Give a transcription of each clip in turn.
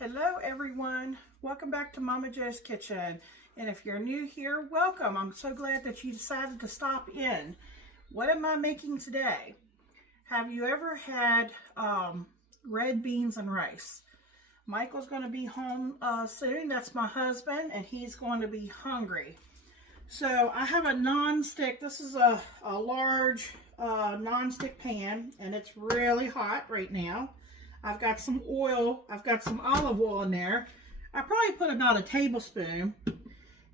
Hello everyone, welcome back to Momma Jo's Kitchen. And if you're new here, welcome. I'm so glad that you decided to stop in. What am I making today? Have you ever had red beans and rice? Michael's going to be home soon. That's my husband, and he's going to be hungry. So I have a non-stick. This is a large non-stick pan, and it's really hot right now. I've got some oil. I've got some olive oil in there. I probably put about a tablespoon.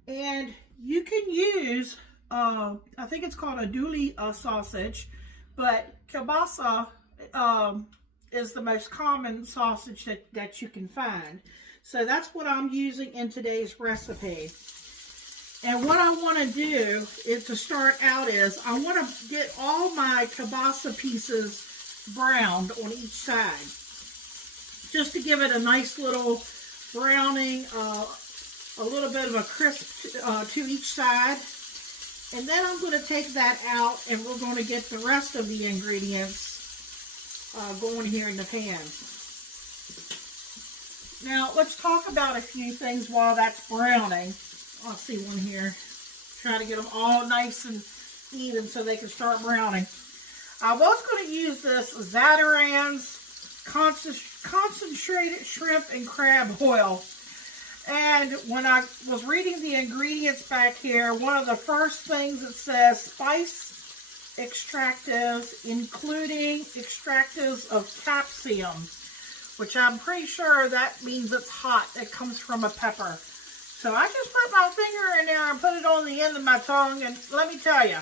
And you can use, I think it's called a dooley sausage, but kielbasa is the most common sausage that you can find. So that's what I'm using in today's recipe. And what I want to do is to start out is I want to get all my kielbasa pieces browned on each side, just to give it a nice little browning, a little bit of a crisp to each side. And then I'm going to take that out and we're going to get the rest of the ingredients going here in the pan. Now let's talk about a few things while that's browning. I'll see one here. Try to get them all nice and even so they can start browning. I was going to use this Zatarain's concentrated shrimp and crab oil. And when I was reading the ingredients back here, one of the first things it says, spice extractives, including extractives of capsium, which I'm pretty sure that means it's hot. It comes from a pepper. So I just put my finger in there and put it on the end of my tongue, and let me tell you,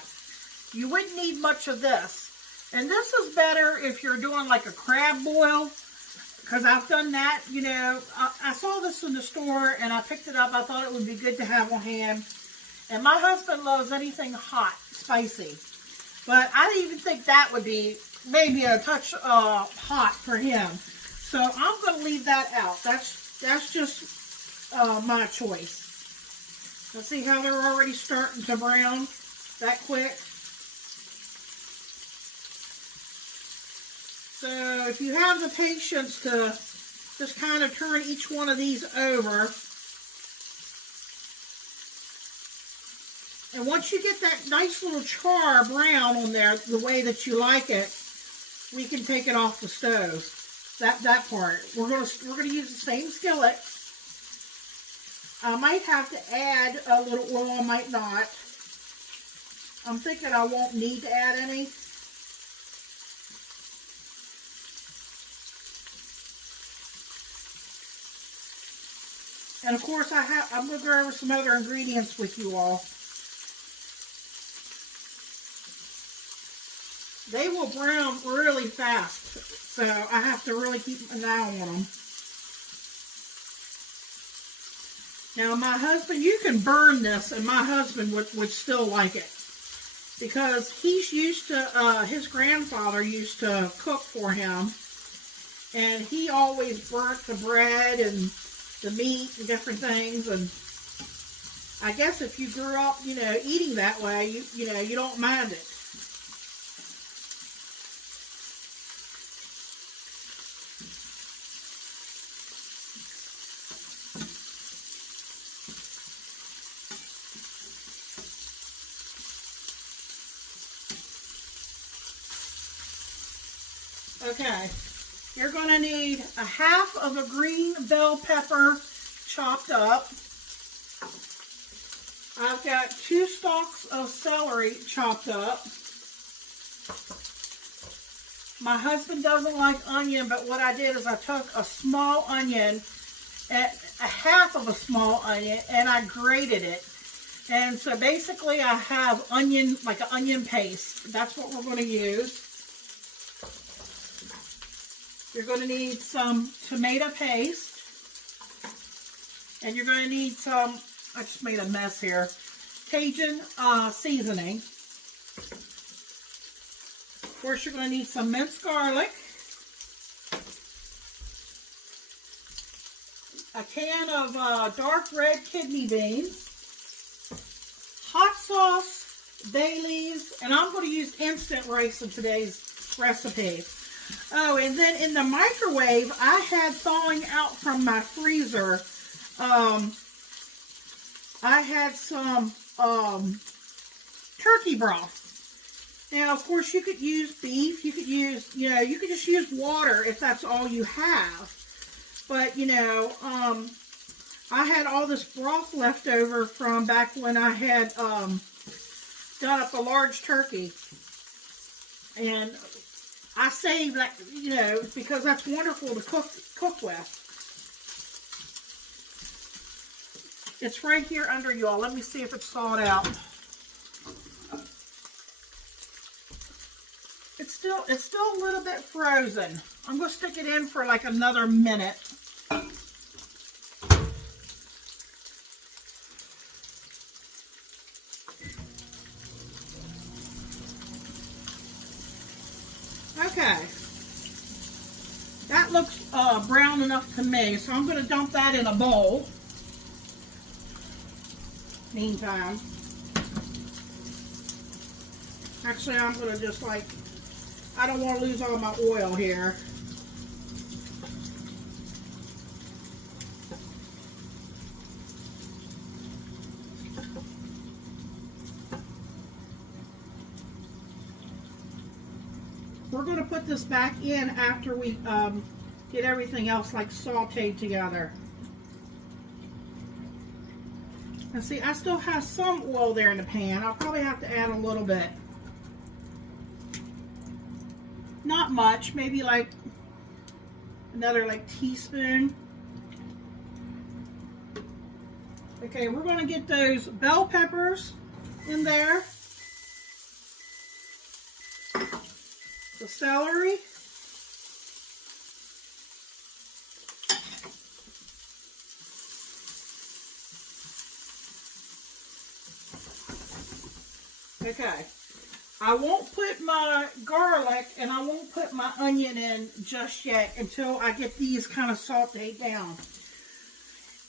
you wouldn't need much of this. And this is better if you're doing like a crab boil, because I've done that, you know. I saw this in the store and I picked it up. I thought it would be good to have on hand. And my husband loves anything hot, spicy. But I even think that would be maybe a touch hot for him. So I'm going to leave that out. That's just my choice. Let's see how they're already starting to brown that quick. So if you have the patience to just kind of turn each one of these over. And once you get that nice little char brown on there, the way that you like it, we can take it off the stove. That part. We're gonna use the same skillet. I might have to add a little oil, I might not. I'm thinking I won't need to add any. And of course, I'm going to go over some other ingredients with you all. They will brown really fast, so I have to really keep an eye on them. Now, my husband, you can burn this, and my husband would still like it. Because he's used to, his grandfather used to cook for him. And he always burnt the bread and the meat and different things, and I guess if you grew up, you know, eating that way, you know, you don't mind it. Okay. You're going to need a half of a green bell pepper chopped up. I've got 2 stalks of celery chopped up. My husband doesn't like onion, but what I did is I took a small onion, a half of a small onion, and I grated it. And so basically I have onion, like an onion paste. That's what we're going to use. You're going to need some tomato paste, and you're going to need some, I just made a mess here, Cajun seasoning. Of course, you're going to need some minced garlic, a can of dark red kidney beans, hot sauce, bay leaves, and I'm going to use instant rice in today's recipe. Oh, and then in the microwave, I had thawing out from my freezer. I had some turkey broth. Now, of course, you could use beef. You could use, you could just use water if that's all you have. But, I had all this broth left over from back when I had done up a large turkey. And I saved that, because that's wonderful to cook with. It's right here under y'all. Let me see if it's thawed out. It's still a little bit frozen. I'm going to stick it in for like another minute. Okay. That looks brown enough to me, so I'm going to dump that in a bowl. Meantime. Actually, I'm going to just I don't want to lose all my oil here. We're going to put this back in after we get everything else sauteed together. And see, I still have some oil there in the pan. I'll probably have to add a little bit. Not much, maybe another teaspoon. Okay, we're going to get those bell peppers in there. The celery. Okay. I won't put my garlic and I won't put my onion in just yet until I get these kind of sauteed down.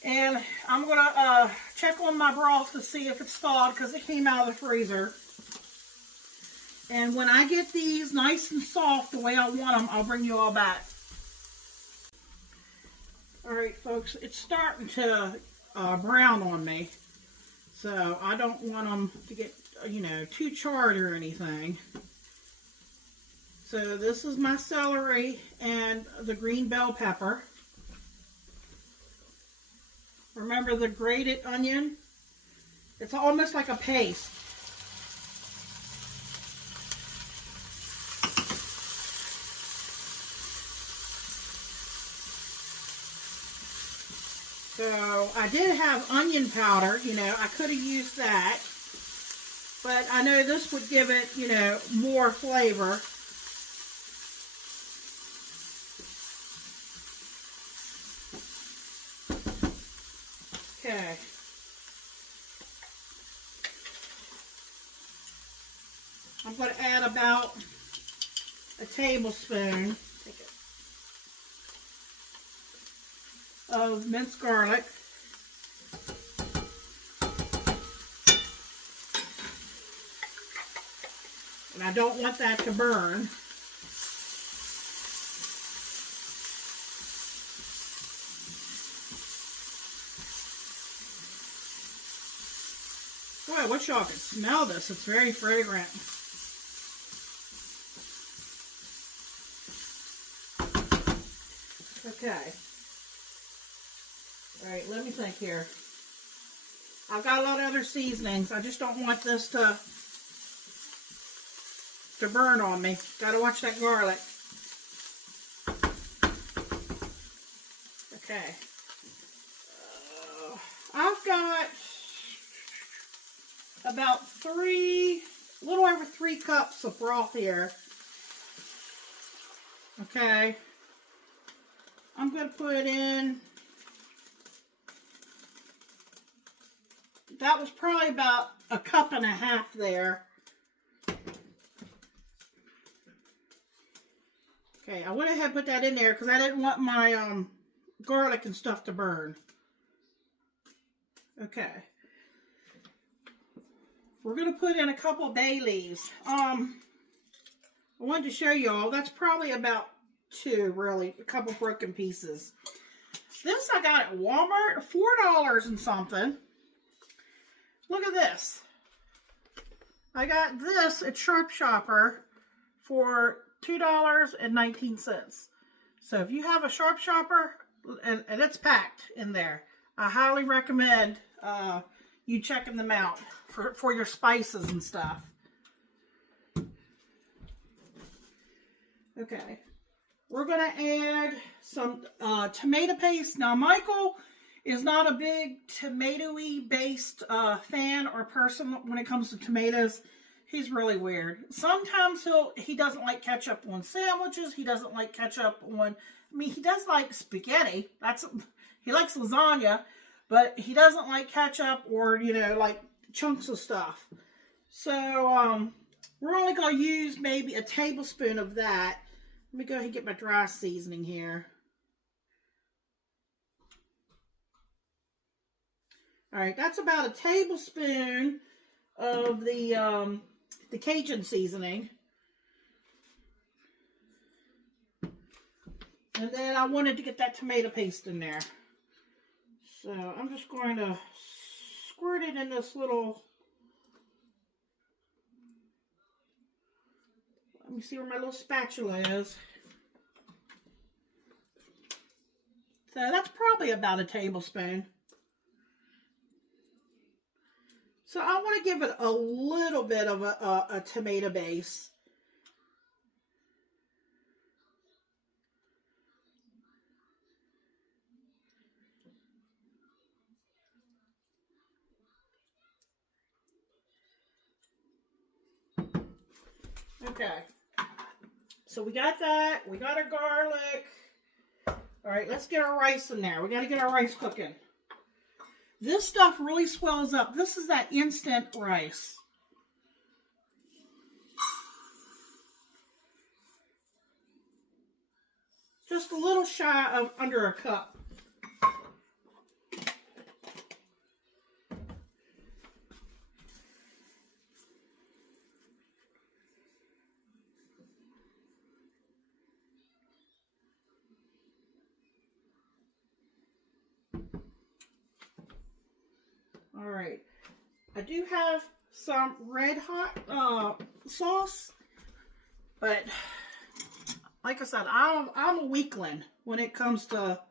And I'm going to check on my broth to see if it's thawed because it came out of the freezer. And when I get these nice and soft the way I want them, I'll bring you all back. Alright folks, it's starting to brown on me. So I don't want them to get, too charred or anything. So this is my celery and the green bell pepper. Remember the grated onion? It's almost like a paste. So I did have onion powder, I could have used that. But I know this would give it, more flavor. Okay. I'm going to add about a tablespoon of minced garlic. And I don't want that to burn. Boy, I wish y'all could smell this. It's very fragrant. Okay. Alright, let me think here. I've got a lot of other seasonings. I just don't want this to burn on me. Gotta watch that garlic. Okay. I've got about a little over 3 cups of broth here. Okay. I'm going to put in, that was probably about 1.5 cups there. Okay, I went ahead and put that in there because I didn't want my garlic and stuff to burn. Okay. We're going to put in a couple bay leaves. I wanted to show you all. That's probably about 2, really. A couple broken pieces. This I got at Walmart, $4 and something. Look at this. I got this at Sharp Shopper for $2.19. So if you have a Sharp Shopper, and it's packed in there, I highly recommend you checking them out for your spices and stuff. Okay, we're going to add some tomato paste. Now, Michael is not a big tomato-y based fan or person when it comes to tomatoes. He's really weird. Sometimes he doesn't like ketchup on sandwiches. He doesn't like ketchup on, I mean, he does like spaghetti. He likes lasagna, but he doesn't like ketchup or, you know, like chunks of stuff. So, we're only going to use maybe a tablespoon of that. Let me go ahead and get my dry seasoning here. All right, that's about a tablespoon of the Cajun seasoning. And then I wanted to get that tomato paste in there. So I'm just going to squirt it in this little, let me see where my little spatula is. So that's probably about a tablespoon. So I want to give it a little bit of a tomato base. Okay. So we got that. We got our garlic. All right, let's get our rice in there. We got to get our rice cooking. This stuff really swells up. This is that instant rice. Just a little shy of under a cup. All right, I do have some red hot sauce, but like I said, I'm a weakling when it comes to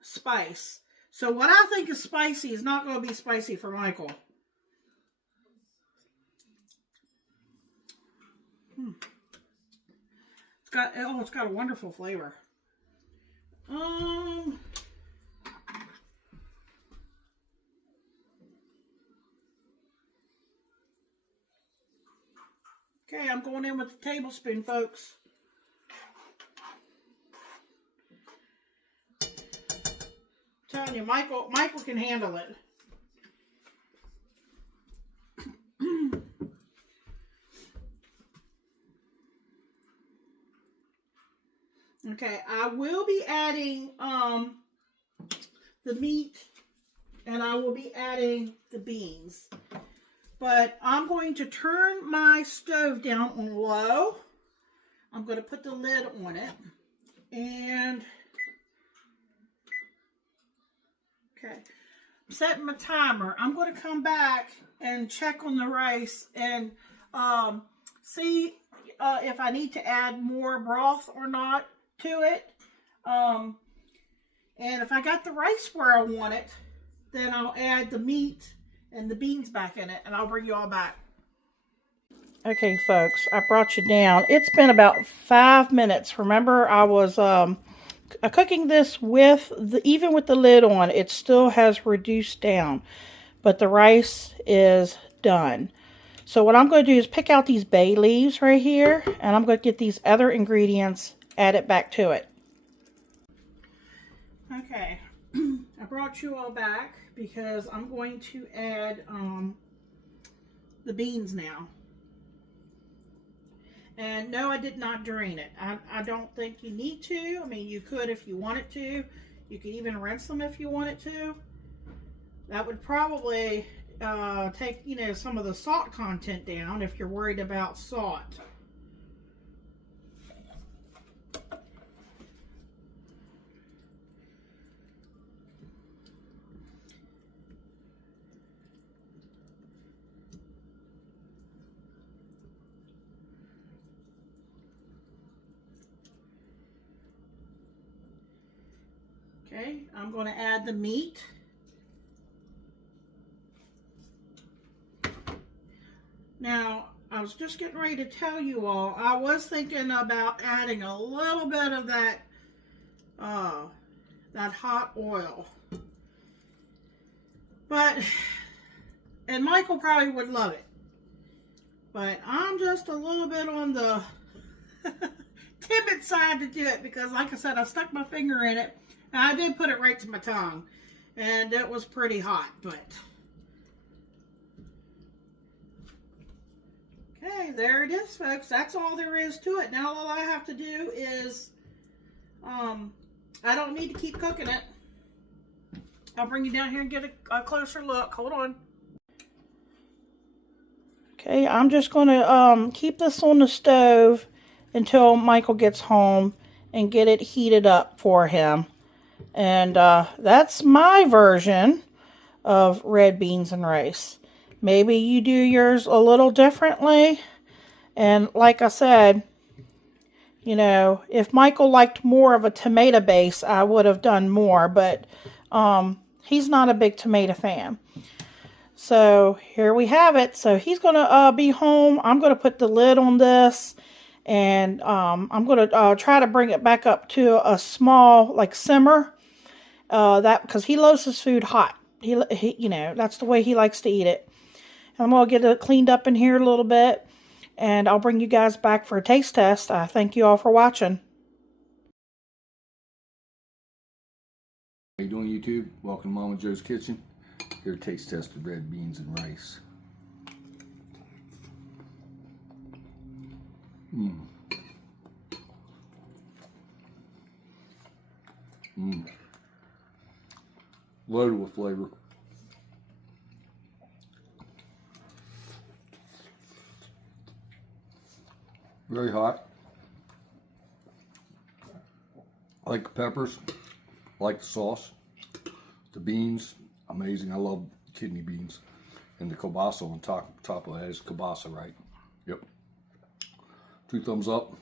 spice. So what I think is spicy is not going to be spicy for Michael. It's got a wonderful flavor. Okay, I'm going in with a tablespoon, folks. I'm telling you, Michael can handle it. Okay, I will be adding the meat, and I will be adding the beans. But I'm going to turn my stove down on low. I'm going to put the lid on it. And, okay, I'm setting my timer. I'm going to come back and check on the rice and see if I need to add more broth or not to it. And if I got the rice where I want it, then I'll add the meat and the beans back in it, and I'll bring you all back. Okay, folks, I brought you down. It's been about 5 minutes. Remember, I was cooking this with even with the lid on. It still has reduced down, but the rice is done. So what I'm going to do is pick out these bay leaves right here, and I'm going to get these other ingredients added back to it. Okay, I brought you all back because I'm going to add the beans now. And no, I did not drain it. I don't think you need to. I mean, you could if you wanted to. You could even rinse them if you wanted to. That would probably take, you know, some of the salt content down if you're worried about salt. Okay, I'm going to add the meat. Now, I was just getting ready to tell you all, I was thinking about adding a little bit of that hot oil. But, and Michael probably would love it. But I'm just a little bit on the timid side to do it because, like I said, I stuck my finger in it and I did put it right to my tongue. And it was pretty hot, but... Okay, there it is, folks. That's all there is to it. Now all I have to do is, I don't need to keep cooking it. I'll bring you down here and get a closer look. Hold on. Okay, I'm just going to keep this on the stove until Michael gets home and get it heated up for him. And that's my version of red beans and rice. Maybe you do yours a little differently. And like I said, you know, if Michael liked more of a tomato base, I would have done more. But he's not a big tomato fan. So here we have it. So he's going to be home. I'm going to put the lid on this. And I'm going to try to bring it back up to a small, like, simmer. Because he loves his food hot. He, you know, that's the way he likes to eat it. I'm going to get it cleaned up in here a little bit, and I'll bring you guys back for a taste test. I thank you all for watching. How you doing, YouTube? Welcome to Momma Jo's Kitchen. Here to taste test the red beans and rice. Loaded with flavor. Very hot. I like the peppers. I like the sauce. The beans, amazing. I love kidney beans. And the kielbasa on top of that is kielbasa, right? Yep. 2 thumbs up.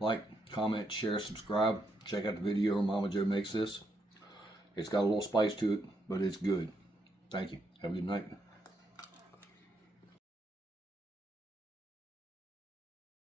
Like, comment, share, subscribe. Check out the video where Momma Jo makes this. It's got a little spice to it, but it's good. Thank you. Have a good night.